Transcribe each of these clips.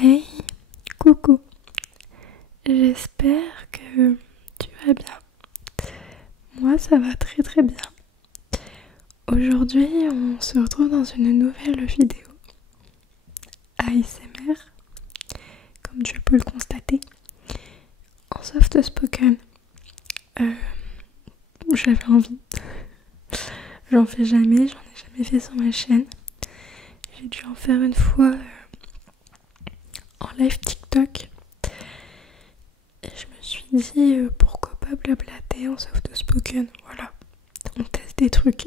Hey, coucou, j'espère que tu vas bien. Moi ça va très très bien. Aujourd'hui on se retrouve dans une nouvelle vidéo ASMR, comme tu peux le constater, en soft spoken. J'avais envie, j'en fais jamais, j'en ai jamais fait sur ma chaîne. J'ai dû en faire une fois en live TikTok. Et je me suis dit pourquoi pas blablater en soft spoken. Voilà, on teste des trucs.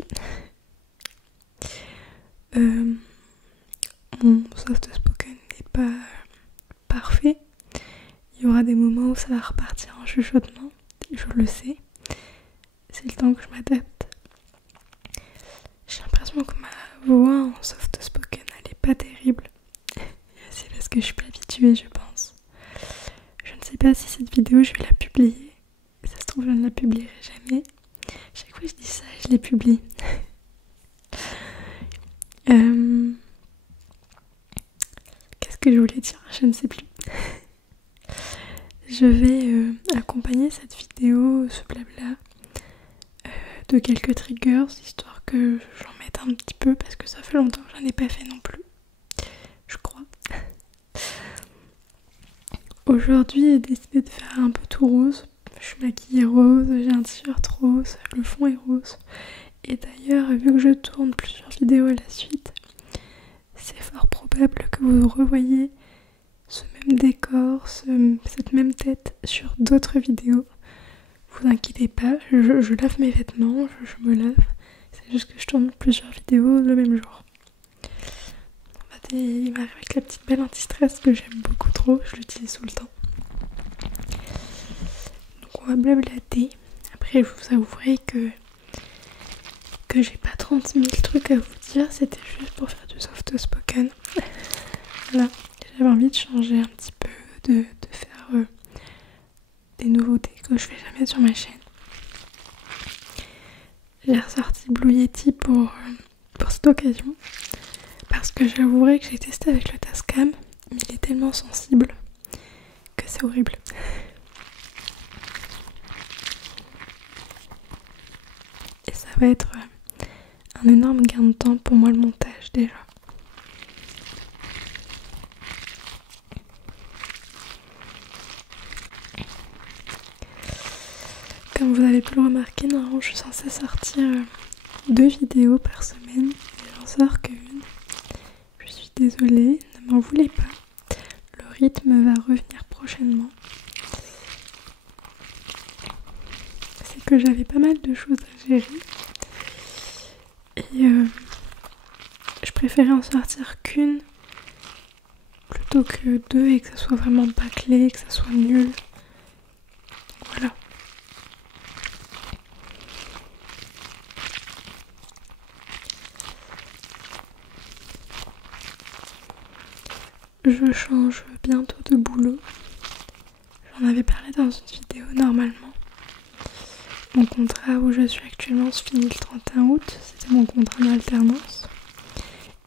Mon soft spoken n'est pas parfait. Il y aura des moments où ça va repartir en chuchotement, je le sais. C'est le temps que je m'adapte. J'ai l'impression que ma voix en soft spoken elle est pas terrible. C'est parce que je suis pas habituée, je pense. Je ne sais pas si cette vidéo je vais la publier. Ça se trouve je ne la publierai jamais. Chaque fois que je dis ça, je les publie. Qu'est-ce que je voulais dire? Je ne sais plus. Je vais accompagner cette vidéo, ce blabla, de quelques triggers, histoire que j'en mette un petit peu, parce que ça fait longtemps que j'en ai pas fait non plus. Je crois. Aujourd'hui, j'ai décidé de faire un peu tout rose. Je suis maquillée rose, j'ai un t-shirt rose, le fond est rose. Et d'ailleurs, vu que je tourne plusieurs vidéos à la suite, c'est fort probable que vous revoyez ce même décor, cette même tête sur d'autres vidéos. Vous inquiétez pas, je lave mes vêtements, je me lave. C'est juste que je tourne plusieurs vidéos le même jour. Il m'arrive avec la petite belle anti-stress que j'aime beaucoup trop, je l'utilise tout le temps. Donc on va blablater. Après je vous avouerai que j'ai pas 30 000 trucs à vous dire, c'était juste pour faire du soft spoken. Voilà, j'avais envie de changer un petit peu, de faire des nouveautés que je fais jamais sur ma chaîne. J'ai ressorti Blue Yeti pour cette occasion, parce que j'avouerai que j'ai testé avec le Tascam, mais il est tellement sensible que c'est horrible. Et ça va être un énorme gain de temps pour moi le montage déjà. Comme vous avez pu le remarquer, normalement je suis censée sortir 2 vidéos par semaine, et j'en sors qu'une. Je suis désolée, ne m'en voulez pas. Le rythme va revenir prochainement. C'est que j'avais pas mal de choses à gérer. Et je préférais en sortir qu'une plutôt que 2 et que ça soit vraiment bâclé, que ça soit nul. Voilà. Je change bientôt de boulot. J'en avais parlé dans une vidéo normalement. Mon contrat où je suis actuellement se finit le 31 août. C'était mon contrat en alternance.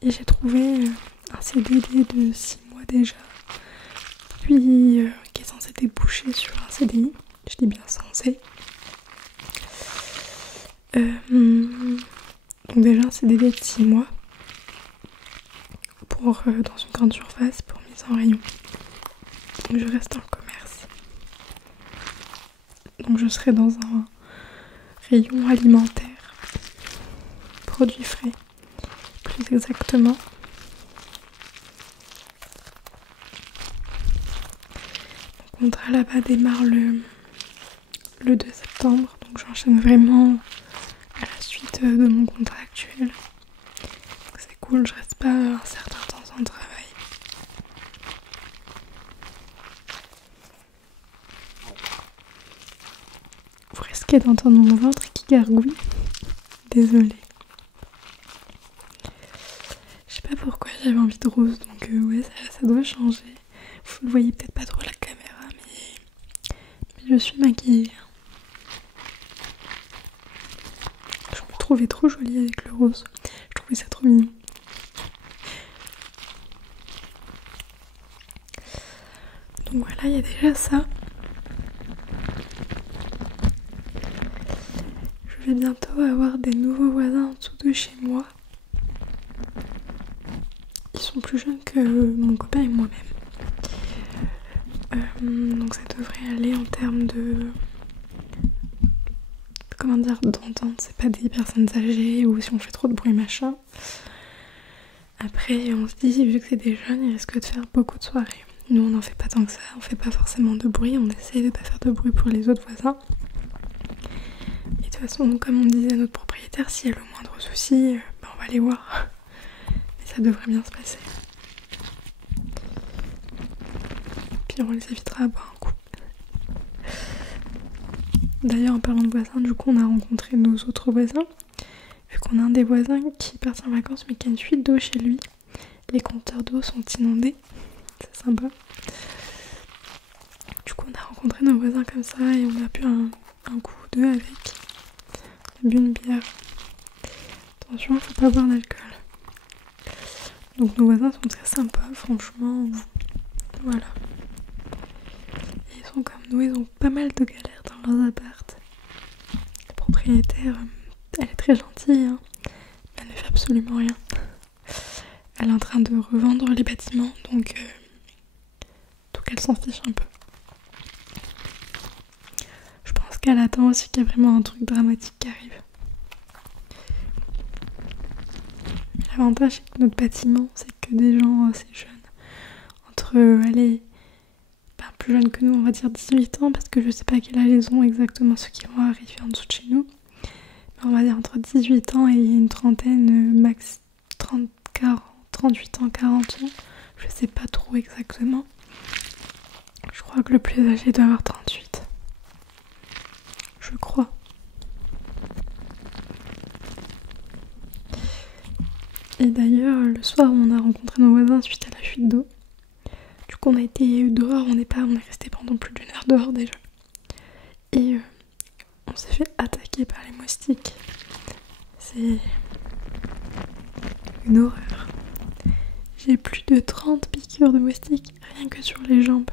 Et j'ai trouvé un CDD de 6 mois déjà. Puis qui est censé déboucher sur un CDI. Je dis bien censé. Donc déjà un CDD de 6 mois. Pour dans une grande surface pour mise en rayon. Donc je reste dans le commerce. Donc je serai dans un rayon alimentaire, produits frais, plus exactement. Mon contrat là-bas démarre le 2 septembre, donc j'enchaîne vraiment à la suite de mon contrat actuel. Donc c'est cool, je reste pas un certain temps sans travail. Vous risquez d'entendre mon ventre qui gargouille. Désolée. Je sais pas pourquoi j'avais envie de rose, donc ouais, ça doit changer. Vous ne voyez peut-être pas trop la caméra, mais je suis maquillée. Je me trouvais trop jolie avec le rose. Je trouvais ça trop mignon. Donc voilà, il y a déjà ça. Je vais bientôt avoir des nouveaux voisins en dessous de chez moi. Ils sont plus jeunes que mon copain et moi-même. Donc ça devrait aller en termes de... Comment dire, d'entente. C'est pas des personnes âgées ou si on fait trop de bruit machin. Après on se dit, vu que c'est des jeunes, ils risquent de faire beaucoup de soirées. Nous on n'en fait pas tant que ça, on fait pas forcément de bruit, on essaye de pas faire de bruit pour les autres voisins. Et de toute façon, nous, comme on disait à notre propriétaire, s'il y a le moindre souci, on va les voir. Et ça devrait bien se passer. Puis on les évitera à boire un coup. D'ailleurs, en parlant de voisins, du coup on a rencontré nos autres voisins. Vu qu'on a un des voisins qui est parti en vacances mais qui a une fuite d'eau chez lui. Les compteurs d'eau sont inondés. C'est sympa. Du coup on a rencontré nos voisins comme ça et on a bu un coup ou deux avec. On a bu une bière. Attention, faut pas boire d'alcool. Donc nos voisins sont très sympas, franchement. Voilà. Et ils sont comme nous, ils ont pas mal de galères dans leurs apparts. La propriétaire, elle est très gentille, hein, mais elle ne fait absolument rien. Elle est en train de revendre les bâtiments, donc elle s'en fiche un peu. Je pense qu'elle attend aussi qu'il y a vraiment un truc dramatique qui arrive. L'avantage c'est que notre bâtiment, c'est que des gens assez jeunes. Entre, plus jeunes que nous, on va dire 18 ans, parce que je sais pas quel âge ils ont exactement ceux qui vont arriver en dessous de chez nous. Mais on va dire entre 18 ans et une trentaine, max 30, 40, 38 ans, 40 ans. Je sais pas trop exactement. Je crois que le plus âgé doit avoir 38. Je crois. Et d'ailleurs, le soir, on a rencontré nos voisins suite à la fuite d'eau. Du coup, on a été dehors, on est resté pendant plus d'1 heure dehors déjà. Et on s'est fait attaquer par les moustiques. C'est une horreur. J'ai plus de 30 piqûres de moustiques, rien que sur les jambes.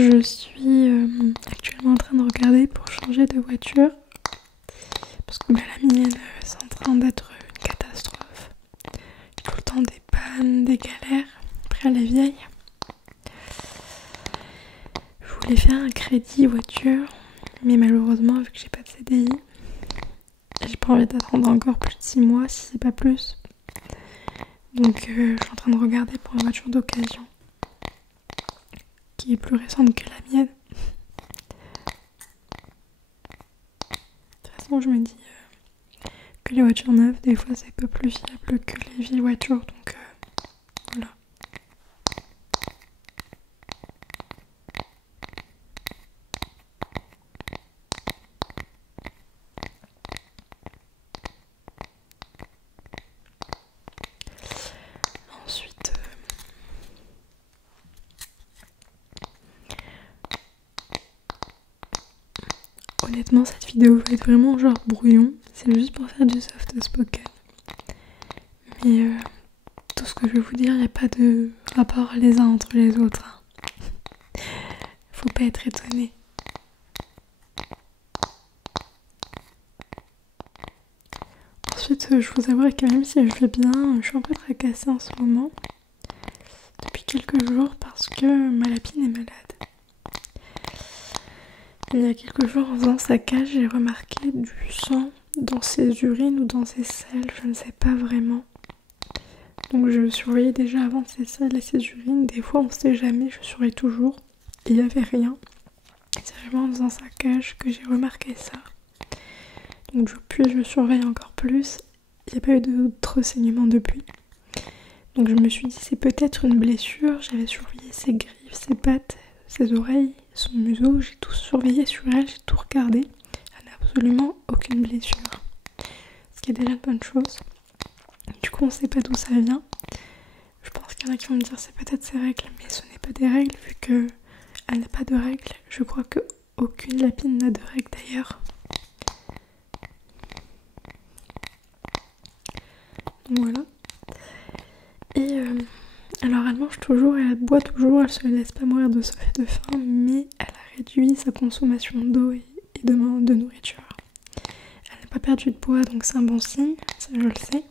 Je suis actuellement en train de regarder pour changer de voiture parce que la mienne c'est en train d'être une catastrophe. J'ai tout le temps des pannes, des galères. Après elle est vieille. Je voulais faire un crédit voiture mais malheureusement vu que j'ai pas de CDI, j'ai pas envie d'attendre encore plus de 6 mois si c'est pas plus. Donc je suis en train de regarder pour une voiture d'occasion qui est plus récente que la mienne. De toute façon, je me dis que les voitures neuves, des fois, c'est pas plus fiable que les vieilles voitures, donc voilà. Ensuite, honnêtement, cette vidéo va être vraiment genre brouillon. C'est juste pour faire du soft spoken. Mais tout ce que je vais vous dire, il n'y a pas de rapport les uns entre les autres. Hein. Faut pas être étonné. Ensuite, je vous avouerai que même si je vais bien, je suis un peu tracassée en ce moment. Depuis quelques jours parce que ma lapine est malade. Il y a quelques jours, en faisant sa cage, j'ai remarqué du sang dans ses urines ou dans ses selles, je ne sais pas vraiment. Donc je surveillais déjà avant ses selles et ses urines. Des fois, on ne sait jamais, je surveille toujours. Et il n'y avait rien. C'est vraiment en faisant sa cage que j'ai remarqué ça. Donc depuis, je surveille encore plus. Il n'y a pas eu d'autres saignements depuis. Donc je me suis dit c'est peut-être une blessure, j'avais surveillé ses griffes, ses pattes, ses oreilles, son museau, j'ai tout surveillé sur elle, j'ai tout regardé. Elle n'a absolument aucune blessure. Ce qui est déjà une bonne chose. Du coup on sait pas d'où ça vient. Je pense qu'il y en a qui vont me dire c'est peut-être ses règles, mais ce n'est pas des règles vu que elle n'a pas de règles. Je crois que aucune lapine n'a de règles d'ailleurs. Donc voilà. Et alors elle mange toujours, elle boit toujours, elle se laisse pas mourir de soif et de faim, mais elle a réduit sa consommation d'eau et de nourriture. Elle n'a pas perdu de poids, donc c'est un bon signe, ça je le sais.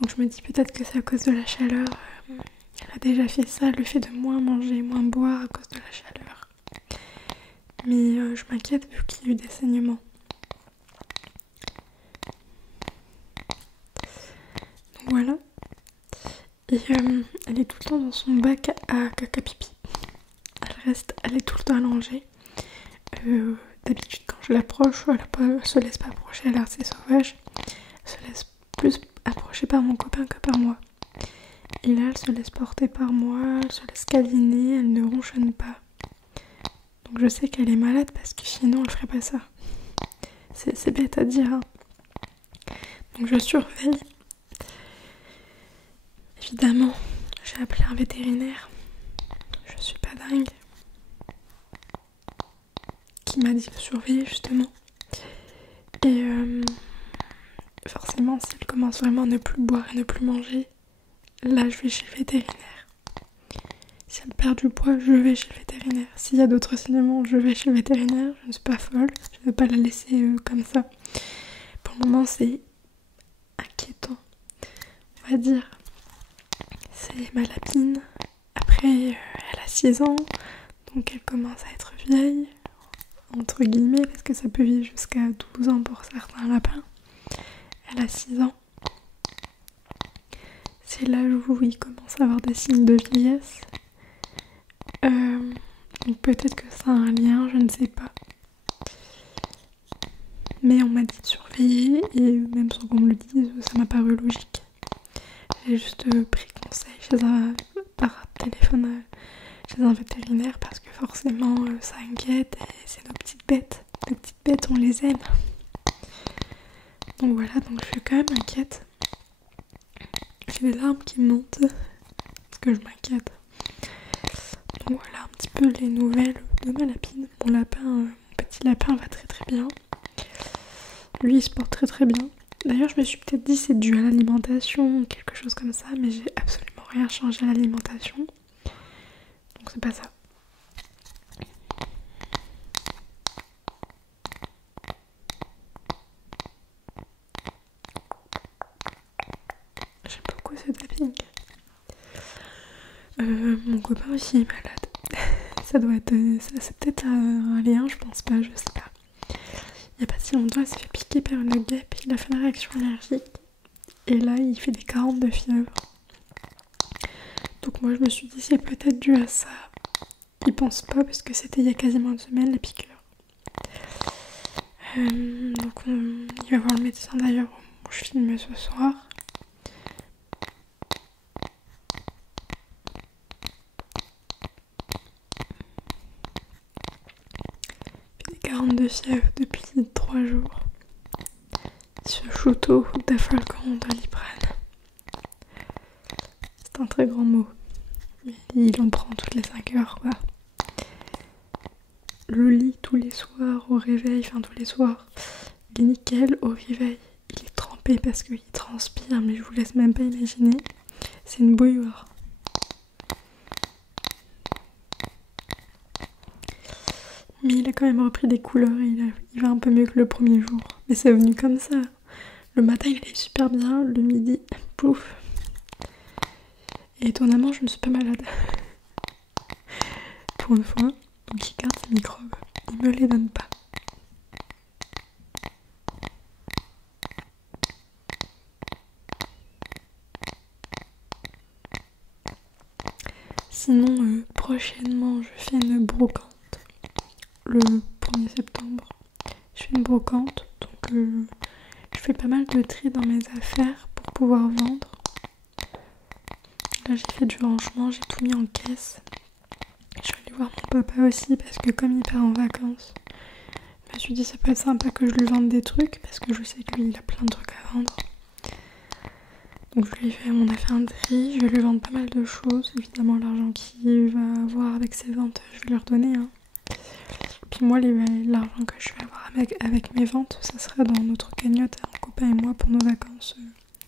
Donc je me dis peut-être que c'est à cause de la chaleur. Elle a déjà fait ça, le fait de moins manger, moins boire à cause de la chaleur. Mais je m'inquiète vu qu'il y a eu des saignements. Donc voilà. Et elle est tout le temps dans son bac à caca pipi. Elle est tout le temps allongée. D'habitude quand je l'approche, elle se laisse pas approcher, elle est assez sauvage. Elle se laisse plus approcher par mon copain que par moi. Et là elle se laisse porter par moi, elle se laisse câliner, elle ne ronchonne pas. Donc je sais qu'elle est malade parce que sinon elle ferait pas ça. C'est bête à dire hein. Donc je surveille. Évidemment, j'ai appelé un vétérinaire. Je suis pas dingue. Qui m'a dit de surveiller justement. Et forcément, si elle commence vraiment à ne plus boire et ne plus manger, là je vais chez le vétérinaire. Si elle perd du poids, je vais chez le vétérinaire. S'il y a d'autres signalements, je vais chez le vétérinaire. Je ne suis pas folle. Je ne vais pas la laisser comme ça. Pour le moment, c'est inquiétant. On va dire. C'est ma lapine. Après, elle a 6 ans. Donc elle commence à être vieille. Entre guillemets, parce que ça peut vivre jusqu'à 12 ans pour certains lapins. Elle a 6 ans. C'est l'âge où il commence à avoir des signes de vieillesse. Donc peut-être que ça a un lien, je ne sais pas. Mais on m'a dit de surveiller et même sans qu'on me le dise, ça m'a paru logique. J'ai juste pris conseil par téléphone chez un vétérinaire parce que forcément ça inquiète et c'est nos petites bêtes. Nos petites bêtes, on les aime. Donc voilà, donc je suis quand même inquiète. J'ai des larmes qui me montent parce que je m'inquiète. Donc voilà un petit peu les nouvelles de ma lapine. Mon petit lapin va très très bien. Lui il se porte très très bien. D'ailleurs je me suis peut-être dit c'est dû à l'alimentation, quelque chose comme ça, mais j'ai absolument rien changé à l'alimentation. Donc c'est pas ça. J'aime beaucoup ce tapping. Mon copain aussi est malade. Ça doit être... c'est peut-être un lien, je pense pas, je sais pas. Il y a pas si longtemps, il s'est fait piquer par une guêpe, il a fait une réaction allergique. Et là, il fait des 40 de fièvre. Donc moi, je me suis dit, c'est peut-être dû à ça. Il pense pas, parce que c'était il y a quasiment une semaine, la piqûre. Donc il va voir le médecin d'ailleurs, je filme ce soir. Il fait des 42 fièvres depuis 3 jours. Ce Chuto ou Dafalgan Doliprane. C'est un très grand mot. Mais il en prend toutes les 5 heures quoi. Le lit tous les soirs au réveil, enfin tous les soirs. Il est nickel au réveil. Il est trempé parce qu'il transpire, mais je vous laisse même pas imaginer. C'est une bouilloire. Mais il a quand même repris des couleurs et il va un peu mieux que le premier jour. Mais c'est venu comme ça. Le matin, il allait super bien. Le midi, pouf. Et étonnamment, je ne suis pas malade. Pour une fois. Donc il garde ses microbes. Il me les donne pas. Sinon, prochainement, je fais une brocante. Le 1er septembre. Je fais une brocante. Donc je fais pas mal de tri dans mes affaires pour pouvoir vendre. là j'ai fait du rangement, j'ai tout mis en caisse. Je vais aller voir mon papa aussi parce que comme il part en vacances, je me suis dit ça peut être sympa que je lui vende des trucs parce que je sais que lui il a plein de trucs à vendre. Donc on a fait un tri, je vais lui vendre pas mal de choses. Évidemment l'argent qu'il va avoir avec ses ventes, je vais lui redonner. Hein. Puis moi l'argent que je vais avoir avec mes ventes, ça sera dans notre cagnotte, mon copain et moi pour nos vacances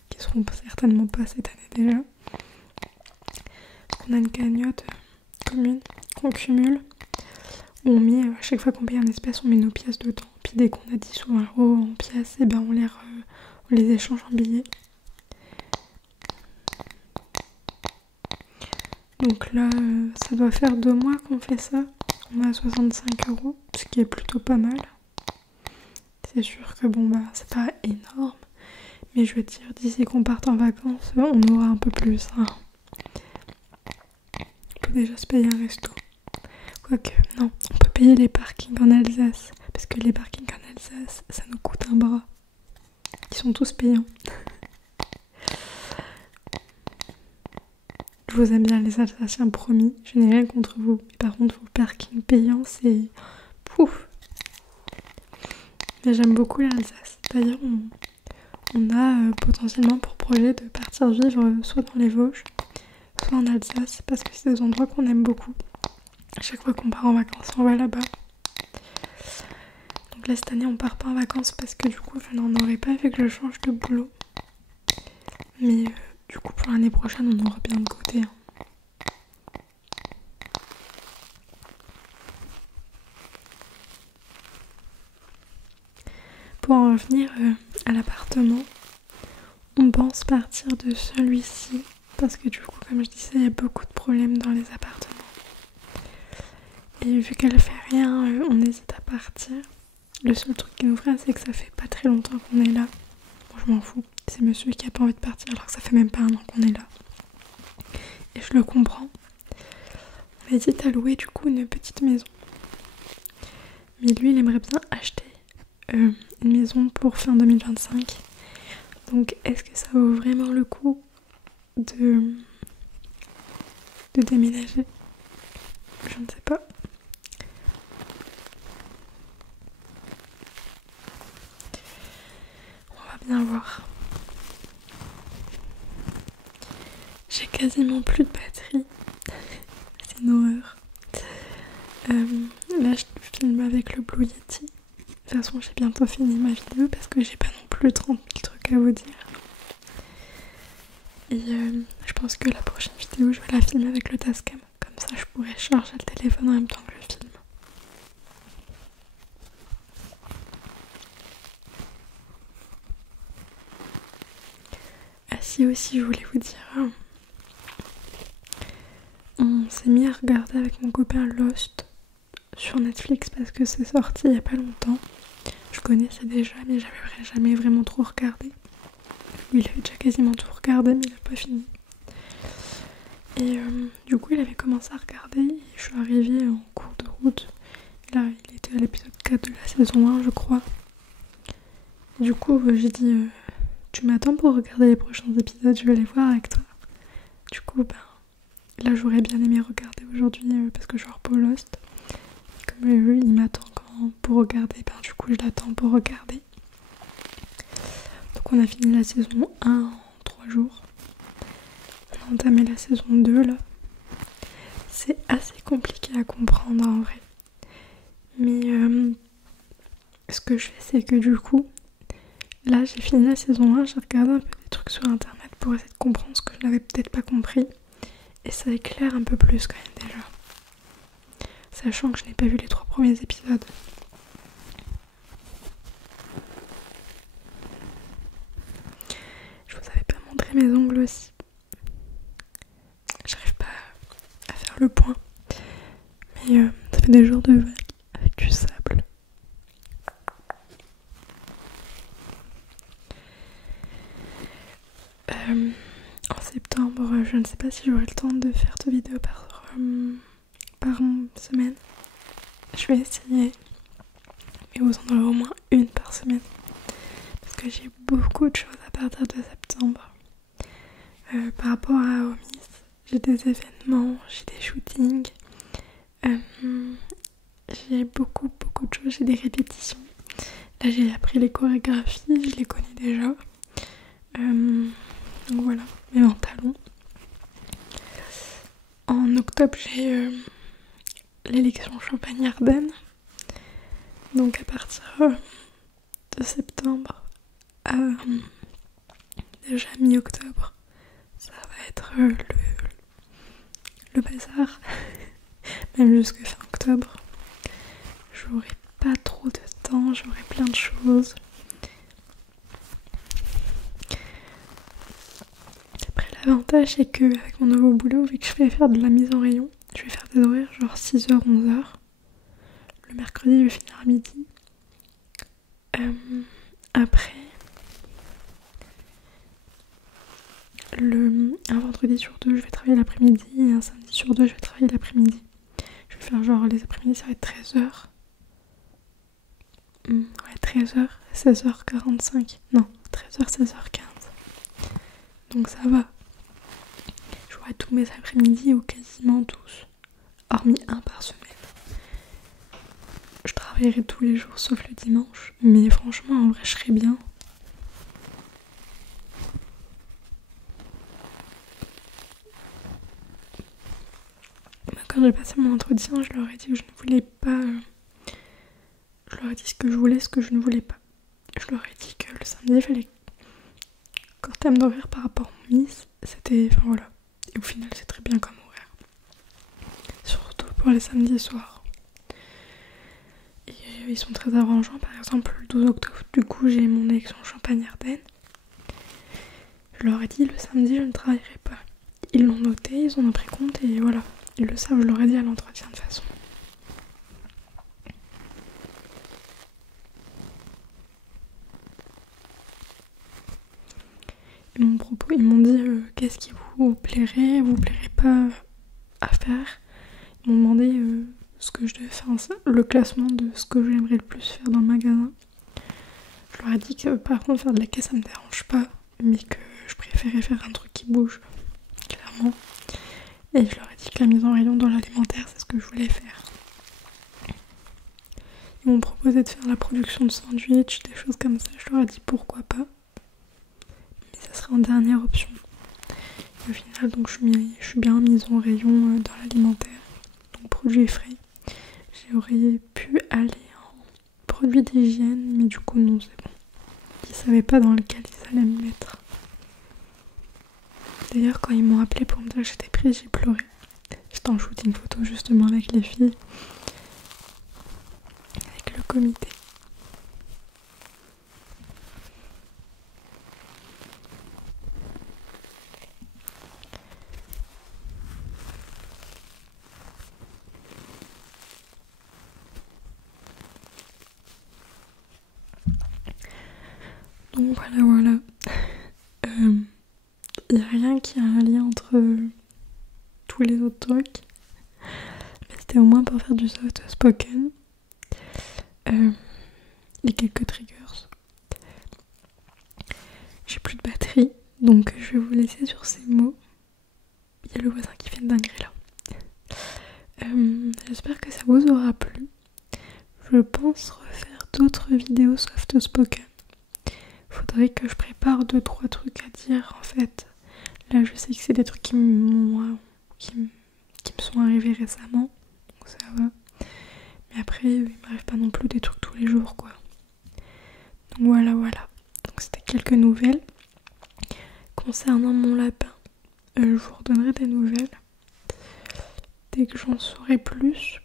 qui seront certainement pas cette année déjà. On a une cagnotte commune qu'on cumule où on met, à chaque fois qu'on paye en espèces, on met nos pièces dedans. Puis dès qu'on a 10 ou 20 euros en pièces, et ben on les échange en billets. Donc là, ça doit faire 2 mois qu'on fait ça. On a 65 euros, ce qui est plutôt pas mal. C'est sûr que bon bah c'est pas énorme, mais je veux dire d'ici qu'on parte en vacances, on aura un peu plus. Hein. On peut déjà se payer un resto. Quoique, non, on peut payer les parkings en Alsace. Parce que les parkings en Alsace, ça nous coûte un bras. Ils sont tous payants. Je vous aime bien les Alsaciens, promis. Je n'ai rien contre vous. Mais par contre, vos parkings payants, c'est... Pouf. Mais j'aime beaucoup l'Alsace. D'ailleurs, on a potentiellement pour projet de partir vivre soit dans les Vosges, soit en Alsace. Parce que c'est des endroits qu'on aime beaucoup. À chaque fois qu'on part en vacances, on va là-bas. Donc là, cette année, on part pas en vacances parce que du coup, je n'en aurais pas vu que je change de boulot. Mais du coup, pour l'année prochaine, on aura bien de côté. Hein. Pour en revenir à l'appartement, on pense partir de celui-ci. Parce que du coup, comme je disais, il y a beaucoup de problèmes dans les appartements. Et vu qu'elle fait rien, on hésite à partir. Le seul truc qui nous freine, c'est que ça fait pas très longtemps qu'on est là. Moi, je m'en fous. C'est monsieur qui a pas envie de partir alors que ça fait même pas 1 an qu'on est là. Et je le comprends. On hésite à louer du coup une petite maison. Mais lui, il aimerait bien acheter une maison pour fin 2025. Donc, est-ce que ça vaut vraiment le coup de déménager? Je ne sais pas. On va bien voir. J'ai quasiment plus de batterie. C'est une horreur. Là, je filme avec le Blue Yeti. De toute façon, j'ai bientôt fini ma vidéo parce que j'ai pas non plus 30 000 trucs à vous dire. Et je pense que la prochaine vidéo, je vais la filmer avec le Tascam. Comme ça, je pourrai charger le téléphone en même temps que je filme. Ah si, aussi, je voulais vous dire... On s'est mis à regarder avec mon copain Lost sur Netflix parce que c'est sorti il y a pas longtemps. Je connaissais déjà mais j'avais jamais vraiment trop regardé. Il avait déjà quasiment tout regardé mais il a pas fini. Et du coup il avait commencé à regarder et je suis arrivée en cours de route. Là il était à l'épisode 4 de la saison 1 je crois. Et du coup j'ai dit tu m'attends pour regarder les prochains épisodes, je vais les voir avec toi. Du coup là j'aurais bien aimé regarder aujourd'hui parce que je repose Lost. Comme il m'attend pour regarder, du coup je l'attends pour regarder. Donc on a fini la saison 1 en 3 jours. On a entamé la saison 2 là. C'est assez compliqué à comprendre en vrai. Mais ce que je fais c'est que du coup, là j'ai fini la saison 1, j'ai regardé un peu des trucs sur internet pour essayer de comprendre ce que je n'avais peut-être pas compris. Et ça éclaire un peu plus quand même déjà. Sachant que je n'ai pas vu les 3 premiers épisodes. Je vous avais pas montré mes ongles aussi. J'arrive pas à faire le point. Mais ça fait des jours de vagues avec du sable. En septembre, je ne sais pas si j'aurai le temps de faire 2 vidéos par semaine. Je vais essayer. Mais vous en aurez au moins une par semaine. Parce que j'ai beaucoup de choses à partir de septembre. Par rapport à Omis, j'ai des événements, j'ai des shootings, j'ai beaucoup de choses, j'ai des répétitions. Là j'ai appris les chorégraphies, je les connais déjà. Donc voilà, mes pantalons. En octobre j'ai l'élection Champagne-Ardenne. Donc à partir de septembre à déjà mi-octobre, ça va être le bazar. Même jusque fin octobre. J'aurai pas trop de temps, j'aurai plein de choses. Après, l'avantage c'est que avec mon nouveau boulot, vu que je vais faire de la mise en rayon, je vais faire des horaires genre 6h, 11h. Le mercredi, je vais finir à midi. Après, un vendredi sur deux, je vais travailler l'après-midi et un samedi sur deux, je vais travailler l'après-midi. Je vais faire genre les après-midi, ça va être 13h. Ouais, 13h, 16h45. Non, 13h, 16h15. Donc ça va. J'aurai tous mes après-midi ou quasiment tous. Hormis un par semaine. Je travaillerai tous les jours sauf le dimanche. Mais franchement, en vrai, je serais bien. Quand j'ai passé mon entretien, je leur ai dit que je ne voulais pas... Je leur ai dit ce que je voulais, ce que je ne voulais pas. Je leur ai dit que le samedi, il fallait... Qu'en termes d'horaire par rapport au Miss, c'était... Enfin voilà. Et au final, c'est très bien comme horaire. Surtout pour les samedis soirs. Et ils sont très arrangeants. Par exemple, le 12 octobre, du coup, j'ai mon élection Champagne-Ardenne. Je leur ai dit, le samedi, je ne travaillerai pas. Ils l'ont noté, ils en ont pris compte et voilà. Ils le savent, je leur ai dit à l'entretien de toute façon. Ils m'ont dit qu'est-ce qui vous plairait pas à faire. Ils m'ont demandé ce que je devais faire, le classement de ce que j'aimerais le plus faire dans le magasin. Je leur ai dit que par contre faire de la caisse ça me dérange pas, mais que je préférais faire un truc qui bouge, clairement. Et je leur ai dit que la mise en rayon dans l'alimentaire c'est ce que je voulais faire. Ils m'ont proposé de faire la production de sandwich, des choses comme ça. Je leur ai dit pourquoi pas. Mais ça serait en dernière option. Et au final, donc, je suis bien mise en rayon dans l'alimentaire. Donc produits frais. J'aurais pu aller en produits d'hygiène, mais du coup non, c'est bon. Ils savaient pas dans lequel ils allaient me mettre. D'ailleurs, quand ils m'ont appelé pour me dire que j'étais prise, j'ai pleuré. J'étais en shooting photo justement avec les filles. Avec le comité. Donc voilà. Il n'y a rien qui a un lien entre tous les autres trucs. Mais c'était au moins pour faire du soft spoken. Et quelques triggers. J'ai plus de batterie, donc je vais vous laisser sur ces mots. Il y a le voisin qui fait une dinguerie là. J'espère que ça vous aura plu. Je pense refaire d'autres vidéos soft spoken. Faudrait que je prépare 2-3 trucs à dire en fait. Là je sais que c'est des trucs qui me sont arrivés récemment, donc ça va. Mais après il m'arrive pas non plus des trucs tous les jours quoi. Donc voilà. Donc c'était quelques nouvelles. Concernant mon lapin, je vous redonnerai des nouvelles dès que j'en saurai plus.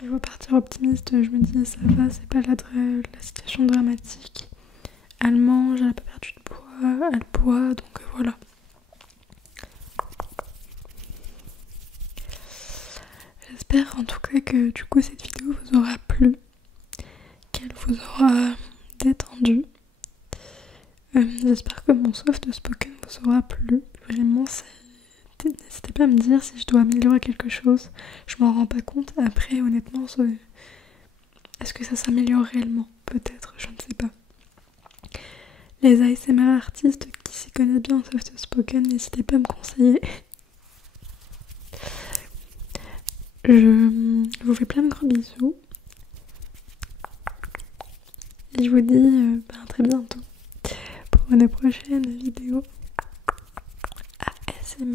Je vais partir optimiste, je me dis ça va, c'est pas la situation dramatique. Elle mange, elle a pas perdu de poids, elle boit, donc voilà. J'espère en tout cas que du coup cette vidéo vous aura plu, qu'elle vous aura détendu. J'espère que mon soft spoken vous aura plu. Vraiment, n'hésitez pas à me dire si je dois améliorer quelque chose. Je m'en rends pas compte. Après, honnêtement, est-ce que ça s'améliore réellement? Peut-être, je ne sais pas. Les ASMR artistes qui s'y connaissent bien en soft spoken, n'hésitez pas à me conseiller. Je vous fais plein de gros bisous. Et je vous dis à très bientôt pour une prochaine vidéo ASMR.